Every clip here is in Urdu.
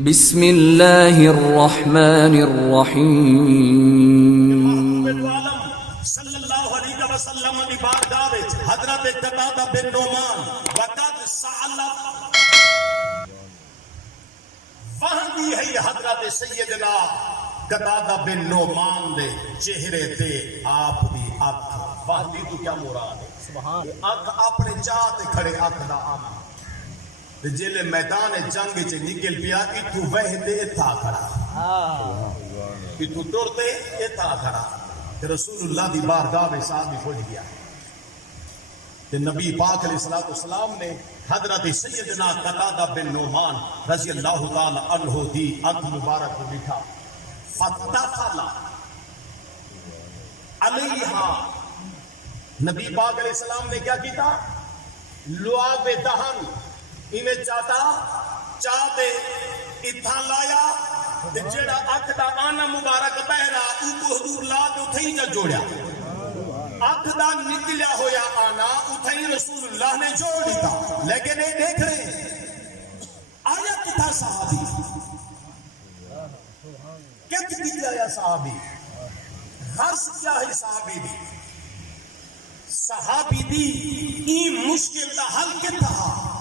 بسم اللہ الرحمن الرحیم صلی اللہ علیہ وسلم دی بارگاہ وچ حضرت قتادہ بن نعمان وقد سأل وہاں دی ہے حضرت سیدنا قتادہ بن نعمان دے چہرے تے آپ دی اکھ وہاں دی تو کیا مراد ہے سبحان اکھ اپنے چاہ تے کھڑے اکھ دا آنا جیلے میدان جنگ چ نکل پیا اتو وحدے اتھا کھڑا اتو ٹرتے اتھا کھڑا رسول اللہ دی بارگاہ میں صاحب پہنچ گیا تے نبی پاک علیہ السلام نے حضرت سیدنا قتادہ بن نعمان رضی اللہ تعالی عنہ دی اکھ مبارک کو لکھا فتفل علیہا نبی پاک علیہ السلام نے کیا کیتا لعاب دہن انہیں چاہتے اتھا لایا جڑا اکھ دا آنا مبارک بہرا اوپو حضور لا دے اتھائی جا جوڑیا اکھ دا نکلیا ہویا آنا اتھائی رسول اللہ نے جوڑ دیتا لیکن یہ دیکھ رہے آیا کتا صحابی کیا کتی آیا صحابی غرض کیا ہے صحابی دی صحابی دی این مشکل دا حل کتا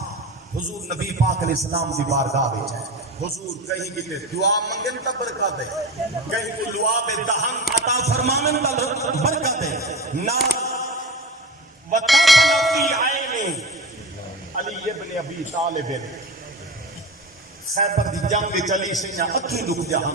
حضور نبی پاک علیہ السلام دی بارگاہ بیچ ہے حضور کہیں کہ دعا منگن تا برکت ہے کہیں کہ لعاب دہن عطا فرمانن تا برکت ہے نار وطفل فی عین علی ابن ابی طالب خیبر دی جنگ چلی سینا اکھی دکھ جہاں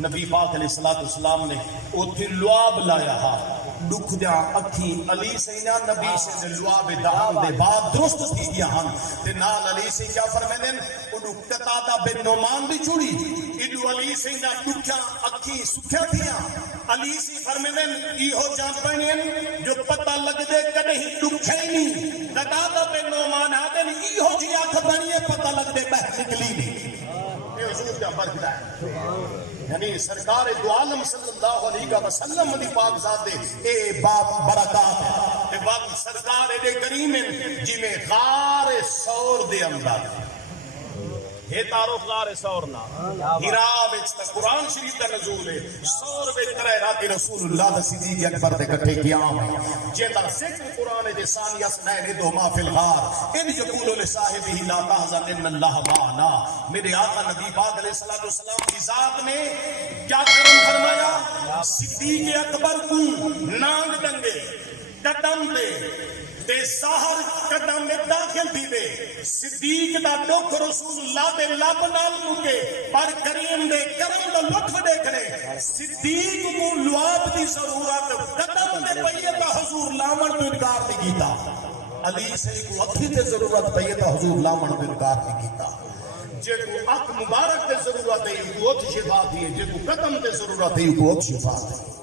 نبی پاک علیہ السلام نے اوتھی لعاب لایا ہا دکھ جا اکھی علی سینا نبی سے لعاب دہن دے بعد درست تھی گیا ہم تے نال علی سے کیا فرمائیں انہوں قتادہ بن نعمان بھی چھوڑی انہوں علی سینا دکھا اکھی سکھیا تھیا علی سے فرمائیں ایہو جان پہنین جو پتہ لگ دے کدے ہی دکھے نہیں قتادہ بن نعمان آدھے ایہو جی آنکھ بنیے پتہ لگ دے بہت نکلی نہیں یہ حضور کا برکت ہے یعنی سرکار دو عالم صلی اللہ علیہ وسلم دی پاک ذات دے اے باب برکات ہے اے باب سرکار دے کریم جی میں غار سور دے اندر ہے تعارف غار سور نا ہیرا وچ تے قرآن شریف دا نزول ہے سور وچ ترے رات رسول اللہ دا صدیق اکبر دے کٹھے قیام ہے جیتا ذکر قرآن دے ثانی اسمین دو ما فی الغار ان یقول لصاحبہ لا تحزن ان اللہ معنا میرے آقا نبی پاک علیہ السلام کی ذات نے کیا کرم فرمایا صدیق اکبر کو نانگ ڈنگے قدم دے تے سہر قدم میں داخل تھی دے صدیق دا دکھ رسول اللہ دے لب نال مکے پر کریم دے کرم دا لطف دیکھنے صدیق کو لعاب دی ضرورت قدم دے پئیے تا حضور لامن تو انکار نہیں کیتا علی سے کو اکھی تے ضرورت پئیے تا حضور لامن تو انکار نہیں کیتا جے کو اکھ مبارک تے ضرورت ہے کو اکھ شفا دی جے کو قدم تے ضرورت ہے کو اکھ شفا دی